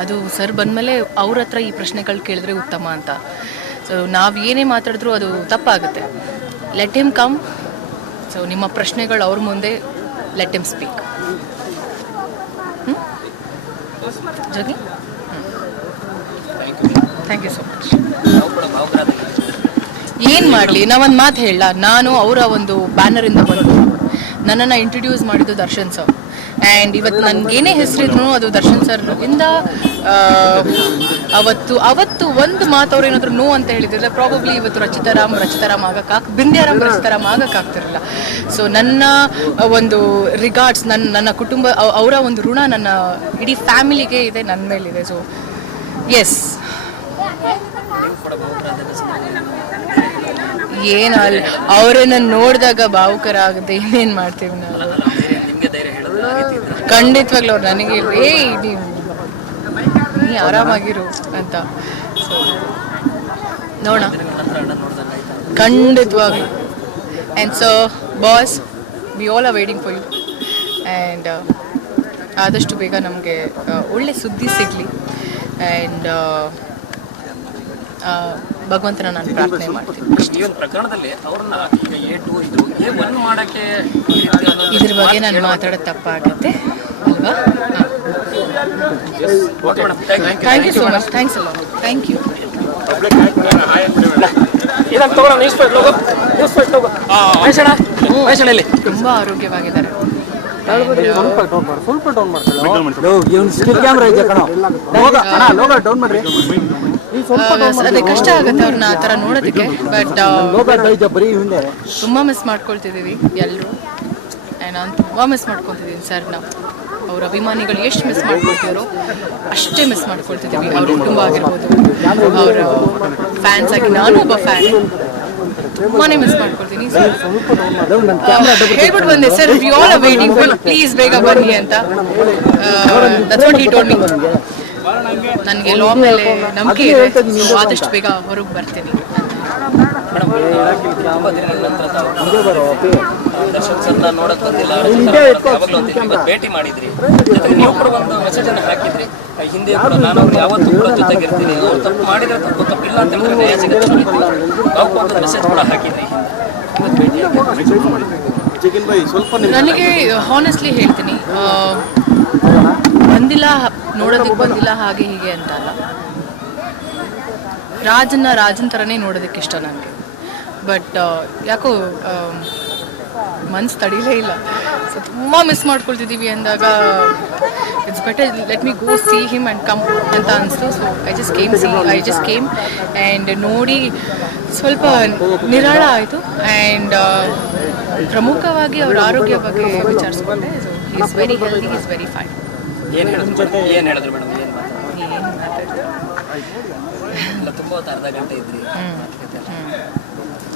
ಅದು ಸರ್ ಬಂದಮೇಲೆ ಅವ್ರ ಹತ್ರ ಈ ಪ್ರಶ್ನೆಗಳು ಕೇಳಿದ್ರೆ ಉತ್ತಮ ಅಂತ. ಸೊ ನಾವು ಏನೇ ಮಾತಾಡಿದ್ರು ಅದು ತಪ್ಪಾಗುತ್ತೆ. Let him come. ಸೊ ನಿಮ್ಮ ಪ್ರಶ್ನೆಗಳು ಅವ್ರ ಮುಂದೆ let him speak. Jogi, thank you so much. ಏನು ಮಾಡಲಿ, ನಾವೊಂದು ಮಾತು ಹೇಳ, ನಾನು ಅವರ ಒಂದು ಬ್ಯಾನರಿಂದ ಬಂದು ನನ್ನನ್ನು ಇಂಟ್ರೊಡ್ಯೂಸ್ ಮಾಡಿದ್ದು ದರ್ಶನ್ ಸರ್. ಆ್ಯಂಡ್ ಇವತ್ತು ನನಗೇನೇ ಹೆಸರಿದ್ರು ಅದು ದರ್ಶನ್ ಸರ್ ಇಂದ. ಅವತ್ತು ಒಂದು ಮಾತು ಅವ್ರು ಏನಾದರೂ ನೋ ಅಂತ ಹೇಳಿದ್ರೆ ಪ್ರಾಬಬ್ಲಿ ಇವತ್ತು ರಚಿತಾರಾಮ್ ಬಿಂದ್ಯಾರಾಮ್ ರಚಿತಾರಾಮ್ ಆಗಕ್ಕಾಗ್ತಿರಲಿಲ್ಲ. ಸೊ ನನ್ನ ಒಂದು ರಿಗಾರ್ಡ್ಸ್, ನನ್ನ ಕುಟುಂಬ, ಅವರ ಒಂದು ಋಣ ನನ್ನ ಇಡೀ ಫ್ಯಾಮಿಲಿಗೆ ಇದೆ, ನನ್ನ ಮೇಲಿದೆ. ಸೊ ಎಸ್, ಏನಲ್ಲ ಅವರನ್ನ ನೋಡಿದಾಗ ಭಾವುಕರ ಆಗುತ್ತೆ. ಏನೇನು ಮಾಡ್ತೀವಿ ನಾವು, ಖಂಡಿತವಾಗ್ಲೂ ಅವ್ರು ನನಗೆ ನೀ ಆರಾಮಾಗಿರು ಅಂತ. ನೋಡೋಣ, ಖಂಡಿತವಾಗ್ಲೂ. And so boss, we all are waiting for you. And ಆದಷ್ಟು ಬೇಗ ನಮಗೆ ಒಳ್ಳೆ ಸುದ್ದಿ ಸಿಗಲಿ. ಆ್ಯಂಡ್ ಭಗವಂತನ ನಾನು ಪ್ರಾರ್ಥನೆ ಮಾಡ್ತೀನಿ. ಇದ್ರ ಬಗ್ಗೆ ನಾನು ಮಾತಾಡೋದು ತಪ್ಪಾಗುತ್ತೆ ಅಲ್ವಾ? Thank you so much. Thanks ಅಲ್ಲ. Thank you. ತುಂಬ ಆರೋಗ್ಯವಾಗಿದ್ದಾರೆ. ಅದೇ ಕಷ್ಟ ಆಗುತ್ತೆ ಅವ್ರನ್ನ ಆ ಥರ ನೋಡೋದಕ್ಕೆ. ಬಟ್ ತುಂಬ ಮಿಸ್ ಮಾಡ್ಕೊಳ್ತಿದ್ದೀವಿ ಎಲ್ಲರೂ. ನಾನು ತುಂಬ ಮಿಸ್ ಮಾಡ್ಕೊತಿದ್ದೀನಿ ಸರ್ನ. ಅವ್ರ ಅಭಿಮಾನಿಗಳು ಎಷ್ಟು ಮಿಸ್ ಮಾಡ್ಕೊಳ್ತಿದ್ರು ಅಷ್ಟೇ ಮಿಸ್ ಮಾಡ್ಕೊಳ್ತಿದ್ದೀವಿ. ಅವ್ರ ಕುಟುಂಬ ಆಗಿರ್ಬೋದು, ಅವರ ಫ್ಯಾನ್ಸ್ ಆಗಿ ನಾನು ಒಬ್ಬ ಫ್ಯಾನ್, ತುಂಬಾನೇ ಮಿಸ್ ಮಾಡ್ಕೊಳ್ತೀನಿ. ಹೇಳ್ಬಿಟ್ಟು ಬಂದೆ, sir we all are waiting for, please ಬೇಗ ಬನ್ನಿ ಅಂತ. That's what he told me. ನನಗೆ ಲಾ ಮೇಲೆ ನಂಬಿಕೆ ಇದೆ, ಸೊ ಆದಷ್ಟು ಬೇಗ ಹೊರಗೆ ಬರ್ತೀನಿ. ದರ್ಶನ್ ಸರ್ನ ನೋಡಕ್ ಬಂದಿಲ್ಲ, ಭೇಟಿ ಮಾಡಿದ್ರಿ, ನೀವು ಕೂಡ ಒಂದು ಮೆಸೇಜ್ ಅನ್ನು ಹಾಕಿದ್ರಿ. ಹಿಂದೆ ಕೂಡ ನಾನು ಅವ್ರು ಯಾವತ್ತೂ ಕೂಡ ಜೊತೆಗಿರ್ತೀನಿ, ಅವ್ರು ತಪ್ಪು ಮಾಡಿದ್ರೆ ತಪ್ಪಿಲ್ಲ ಅಂತ ಹೇಳಿದ್ರೆ ನ್ಯಾಯ ಸಿಗುತ್ತೆ ನಾವು ಒಂದು ಮೆಸೇಜ್ ಕೂಡ ಹಾಕಿದ್ರಿ. ನನಗೆ ಹಾನೆಸ್ಟ್ಲಿ ಹೇಳ್ತೀನಿ, ಬಂದಿಲ್ಲ, ನೋಡೋದಕ್ಕೆ ಬಂದಿಲ್ಲ ಹಾಗೆ ಹೀಗೆ ಅಂತ ಅಲ್ಲ. ರಾಜನ್ ಥರನೇ ನೋಡೋದಕ್ಕೆ ಇಷ್ಟ ನನಗೆ. ಬಟ್ ಯಾಕೋ ಮನ್ಸು ತಡೀಲೇ ಇಲ್ಲ. ಸೊ ತುಂಬ ಮಿಸ್ ಮಾಡ್ಕೊಳ್ತಿದ್ದೀವಿ ಅಂದಾಗ it's better let me go see him and come ಅಂತ ಅನಿಸ್ತು. So I just came and ನೋಡಿ ಸ್ವಲ್ಪ ನಿರಾಳ ಆಯಿತು. ಆ್ಯಂಡ್ ಪ್ರಮುಖವಾಗಿ ಅವ್ರ ಆರೋಗ್ಯ ಬಗ್ಗೆ ವಿಚಾರಿಸ್ಕೊಂಡೆ. So he is very healthy, he is very fine. ಏನು ಹೇಳಿದ್ರು ಮೇಡಮ್? ಏನು ಮಾತಾಡ್ತಾರೆ? ತುಂಬ ಹೊತ್ತು ಅರ್ಧ ಗಂಟೆ ಇದ್ರಿ.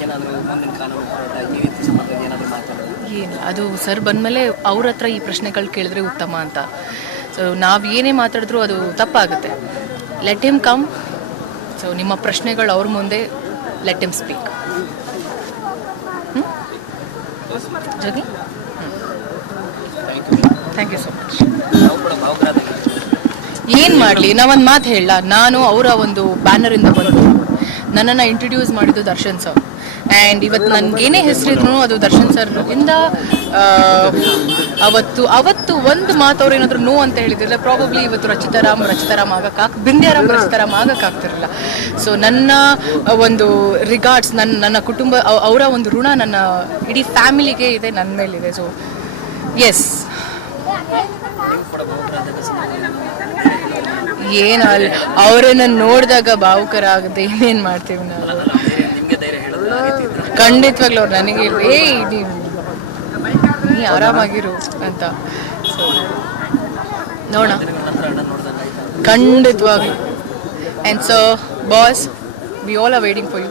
ಏನಾದರೂ ಮುಂದಿನ ಕಾನೂನು ಹೋರಾಟ ಈ ರೀತಿ ಸಂಬಂಧವಾಗಿ ಏನಾದರೂ ಮಾತಾಡೋದು? ಏನಿಲ್ಲ, ಅದು ಸರ್ ಬಂದಮೇಲೆ ಅವ್ರ ಹತ್ರ ಈ ಪ್ರಶ್ನೆಗಳು ಕೇಳಿದ್ರೆ ಉತ್ತಮ ಅಂತ. ಸೊ ನಾವು ಏನೇ ಮಾತಾಡಿದ್ರೂ ಅದು ತಪ್ಪಾಗುತ್ತೆ. Let him come. ಸೊ ನಿಮ್ಮ ಪ್ರಶ್ನೆಗಳು ಅವ್ರ ಮುಂದೆ, ಲೆಟ್ ಹಿಮ್ ಸ್ಪೀಕ್. ಜಗಿ, ಥ್ಯಾಂಕ್ ಯು ಸೊ ಮಚ್. ನಾವು ಕೂಡ ಭಾವುಕರಾದಾಗ ಏನು ಮಾಡಲಿ, ನಾವೊಂದು ಮಾತು ಹೇಳಲ್ಲ. ನಾನು ಅವರ ಒಂದು ಬ್ಯಾನರಿಂದ ಬಂದು ನನ್ನನ್ನು ಇಂಟ್ರಡ್ಯೂಸ್ ಮಾಡಿದ್ದು ದರ್ಶನ್ ಸರ್. ಆ್ಯಂಡ್ ಇವತ್ತು ನನಗೇನೇ ಹೆಸರಿದ್ರು ಅದು ದರ್ಶನ್ ಸರ್ ಇಂದ. ಅವತ್ತು ಒಂದು ಮಾತು ಅವ್ರು ಏನಾದರೂ ನೋ ಅಂತ ಹೇಳಿದ್ರೆ ಪ್ರಾಬಬ್ಲಿ ಇವತ್ತು ರಚಿತಾರಾಮ್ ಆಗಕ್ಕಾಗ್ತಿರಲಿಲ್ಲ, ಬಿಂದ್ಯಾರಾಮ್ ಆಗಕ್ಕಾಗ್ತಿರಲಿಲ್ಲ. ಸೊ ನನ್ನ ಒಂದು ರಿಗಾರ್ಡ್ಸ್, ನನ್ನ ಕುಟುಂಬ, ಅವರ ಒಂದು ಋಣ ನನ್ನ ಇಡೀ ಫ್ಯಾಮಿಲಿಗೆ ಇದೆ, ನನ್ನ ಮೇಲಿದೆ. ಸೊ ಎಸ್, ಏನಲ್ಲ, ಅವರನ್ನು ನೋಡಿದಾಗ ಭಾವುಕರ ಆಗುತ್ತೆ. ಇನ್ನೇನು ಮಾಡ್ತೀವಿ ನಾವು. ನಿಮಗೆ ಧೈರ್ಯ ಹೇಳೋದು ಖಂಡಿತವಾಗ್ಲೂ ಅವ್ರು ನನಗೆ ನೀ ಆರಾಮಾಗಿರು ಅಂತ. ಸೊ ನೋಡೋಣ, ಖಂಡಿತವಾಗ್ಲೂ. And so boss, we all are waiting for you.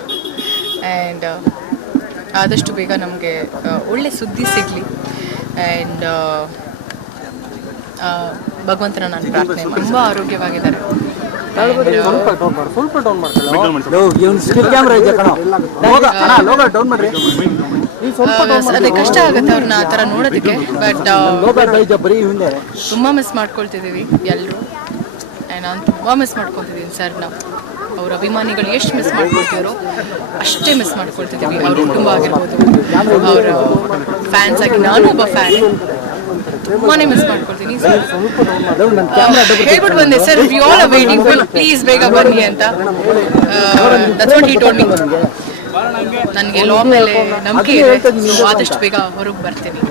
And ಆದಷ್ಟು ಬೇಗ ನಮಗೆ ಒಳ್ಳೆ ಸುದ್ದಿ ಸಿಗಲಿ. ಆ್ಯಂಡ್ ಭಗವಂತನ ನಾನು ಪ್ರಾರ್ಥನೆ, ತುಂಬ ಆರೋಗ್ಯವಾಗಿದ್ದಾರೆ. ಅದೇ ಕಷ್ಟ ಆಗುತ್ತೆ ಅವ್ರನ್ನ ಆ ಥರ ನೋಡೋದಕ್ಕೆ. ಬಟ್ ತುಂಬ ಮಿಸ್ ಮಾಡ್ಕೊಳ್ತಿದ್ದೀವಿ ಎಲ್ಲರೂ. ನಾನು ತುಂಬ ಮಿಸ್ ಮಾಡ್ಕೊಳ್ತಿದ್ದೀನಿ ಸರ್ನ. ಅವ್ರ ಅಭಿಮಾನಿಗಳು ಎಷ್ಟು ಮಿಸ್ ಮಾಡ್ಕೊಳ್ತಿದ್ರು ಅಷ್ಟೇ ಮಿಸ್ ಮಾಡ್ಕೊಳ್ತಿದ್ದೀವಿ. ಅವ್ರ ಕುಟುಂಬ ಆಗಿರ್ಬೋದು, ಅವರ ಫ್ಯಾನ್ಸ್ ಆಗಿ ನಾನು ಒಬ್ಬ ಫ್ಯಾನ್, ತುಂಬಾನೇ ಮಿಸ್ ಮಾಡ್ಕೊಳ್ತೀನಿ. ಹೇಳ್ಬಿಟ್ಟು ಬಂದೆ sir, we all are waiting for you, please ಬೇಗ ಬನ್ನಿ ಅಂತ. That's what he told me. ನನಗೆ ಲಾ ಮೇಲೆ ನಂಬಿಕೆ ಇದೆ. ಸೊ ಆದಷ್ಟು ಬೇಗ ಹೊರಗೆ ಬರ್ತೀನಿ.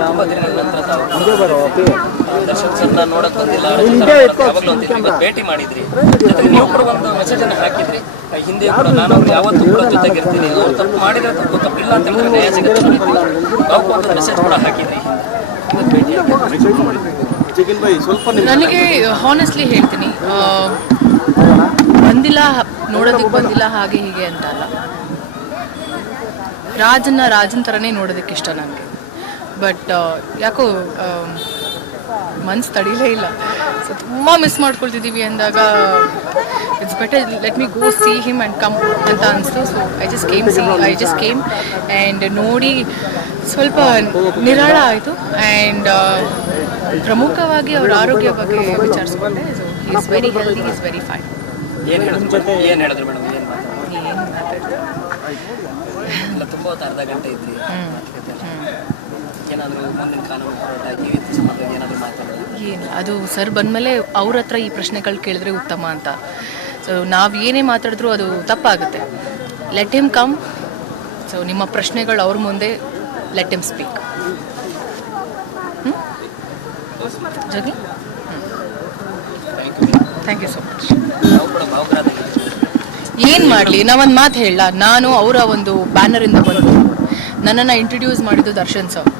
ತುಂಬ ದಿನಗಳ ನಂತರ ದರ್ಶನ್ ಸರ್ನ ನೋಡಕ್ ಬಂದಿಲ್ಲ, ಯಾವಾಗಲೂ ಅಂತಿದ್ರಿ, ಇವತ್ತು ಭೇಟಿ ಮಾಡಿದ್ರಿ. ಜೊತೆಗೆ ನೀವು ಕೂಡ ಒಂದು ಮೆಸೇಜ್ ಅನ್ನು ಹಾಕಿದ್ರಿ, ಹಿಂದೆ ಕೂಡ ನಾನು ಅವ್ರು ಯಾವತ್ತೂ ಕೂಡ ಜೊತೆಗಿರ್ತೀನಿ, ಅವ್ರು ತಪ್ಪು ಮಾಡಿದ್ರೆ ತಪ್ಪಿಲ್ಲ ಅಂತ ಹೇಳಿದ್ರೆ ನ್ಯಾಯ ಸಿಗುತ್ತೆ. ನಾವು ಒಂದು ಮೆಸೇಜ್ ಕೂಡ ಹಾಕಿದ್ರಿ. ನನಗೆ ಹಾನೆಸ್ಟ್ಲಿ ಹೇಳ್ತೀನಿ, ಬಂದಿಲ್ಲ, ನೋಡೋದಕ್ಕೆ ಬಂದಿಲ್ಲ ಹಾಗೆ ಹೀಗೆ ಅಂತ ಅಲ್ಲ. ರಾಜನ ಥರನೇ ನೋಡೋದಕ್ಕೆ ಇಷ್ಟ ನನಗೆ. ಬಟ್ ಯಾಕೋ ಮನ್ಸು ತಡೀಲೇ ಇಲ್ಲ. ಸೊ ತುಂಬ ಮಿಸ್ ಮಾಡ್ಕೊಳ್ತಿದ್ದೀವಿ ಅಂದಾಗ it's better let me go see him and come ಅಂತ ಅನಿಸ್ತು. So I just came and ನೋಡಿ ಸ್ವಲ್ಪ ನಿರಾಳ ಆಯಿತು. ಆ್ಯಂಡ್ ಪ್ರಮುಖವಾಗಿ ಅವರ ಆರೋಗ್ಯ ಬಗ್ಗೆ ವಿಚಾರಿಸ್ಕೊಂಡೆ. So is very healthy, is very fine. ಏನು ಹೇಳಿದ್ರು ಮೇಡಮ್? ಏನು ಮಾತಾಡ್ತಾರೆ? ತುಂಬ ಹೊತ್ತು ಅರ್ಧ ಗಂಟೆ ಇದ್ರಿ, ಏನಾದರೂ ಮುಂದಿನ ಕಾನೂನು ಹೋರಾಟ ಈ ರೀತಿ ಸಂಬಂಧವಾಗಿ ಏನಾದರೂ ಮಾತಾಡೋದು? ಏನಿಲ್ಲ, ಅದು ಸರ್ ಬಂದಮೇಲೆ ಅವ್ರ ಹತ್ರ ಈ ಪ್ರಶ್ನೆಗಳು ಕೇಳಿದ್ರೆ ಉತ್ತಮ ಅಂತ. ಸೊ ನಾವು ಏನೇ ಮಾತಾಡಿದ್ರೂ ಅದು ತಪ್ಪಾಗುತ್ತೆ. Let him come. ಸೊ ನಿಮ್ಮ ಪ್ರಶ್ನೆಗಳು ಅವ್ರ ಮುಂದೆ, ಲೆಟ್ ಹಿಮ್ ಸ್ಪೀಕ್. ಜಗಿ, ಥ್ಯಾಂಕ್ ಯು ಸೊ ಮಚ್. ನಾವು ಕೂಡ ಭಾವುಕರಾದಾಗ ಏನು ಮಾಡಲಿ, ನಾವೊಂದು ಮಾತು ಹೇಳಲ್ಲ. ನಾನು ಅವರ ಒಂದು ಬ್ಯಾನರಿಂದ ಬಂದು ನನ್ನನ್ನು ಇಂಟ್ರಡ್ಯೂಸ್ ಮಾಡಿದ್ದು ದರ್ಶನ್ ಸರ್.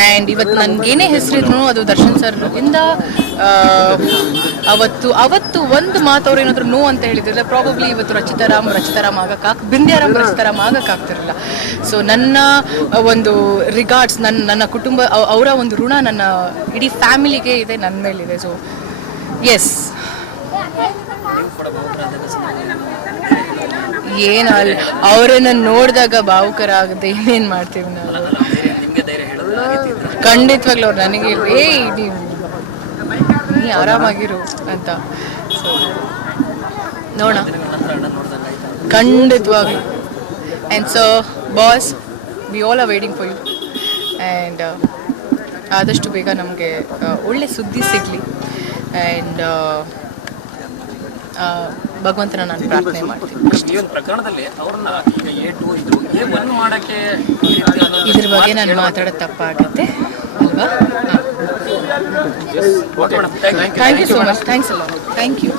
ಆ್ಯಂಡ್ ಇವತ್ತು ನನಗೇನೇ ಹೆಸರಿದ್ರು ಅದು ದರ್ಶನ್ ಸರ್ ಇಂದ. ಅವತ್ತು ಒಂದು ಮಾತು ಅವ್ರು ಏನಾದರೂ ನೋ ಅಂತ ಹೇಳಿದ್ರೆ ಪ್ರಾಬಬ್ಲಿ ಇವತ್ತು ರಚಿತಾರಾಮ್ ಆಗಕ್ಕಾಗ್ತಿರಲಿಲ್ಲ. ಸೊ ನನ್ನ ಒಂದು ರಿಗಾರ್ಡ್ಸ್, ನನ್ನ ಕುಟುಂಬ, ಅವರ ಒಂದು ಋಣ ನನ್ನ ಇಡೀ ಫ್ಯಾಮಿಲಿಗೆ ಇದೆ, ನನ್ನ ಮೇಲಿದೆ. ಸೊ ಎಸ್, ಏನಲ್ಲ, ಅವರನ್ನು ನೋಡಿದಾಗ ಭಾವುಕರ ಆಗುತ್ತೆ. ಇನ್ನೇನು ಮಾಡ್ತೀವಿ ನಾವು. ನಿಮಗೆ ಧೈರ್ಯ ಹೇಳೋದು ಖಂಡಿತವಾಗ್ಲೂ ಅವ್ರು ನನಗೆ ನೀ ಆರಾಮಾಗಿರು ಅಂತ. ಸೊ ನೋಡೋಣ, ಖಂಡಿತವಾಗ್ಲೂ. And so boss, we all are waiting for you. And ಆದಷ್ಟು ಬೇಗ ನಮಗೆ ಒಳ್ಳೆ ಸುದ್ದಿ ಸಿಗಲಿ. ಆ್ಯಂಡ್ ಭಗವಂತನ ನಾನು ಪ್ರಾರ್ಥನೆ ಮಾಡ್ತೀನಿ. ಈ ಒಂದು ಪ್ರಕರಣದಲ್ಲಿ ಅವ್ರನ್ನ ಈಗ A2 ಇದ್ರು, A1 ಮಾಡಕ್ಕೆ ಇದ್ರ ಬಗ್ಗೆ ನಾನು ಮಾತಾಡೋದು ತಪ್ಪಾಗುತ್ತೆ ಅಲ್ವಾ? Thank you so much. Thanks ಅಲ್ಲ. Thank you.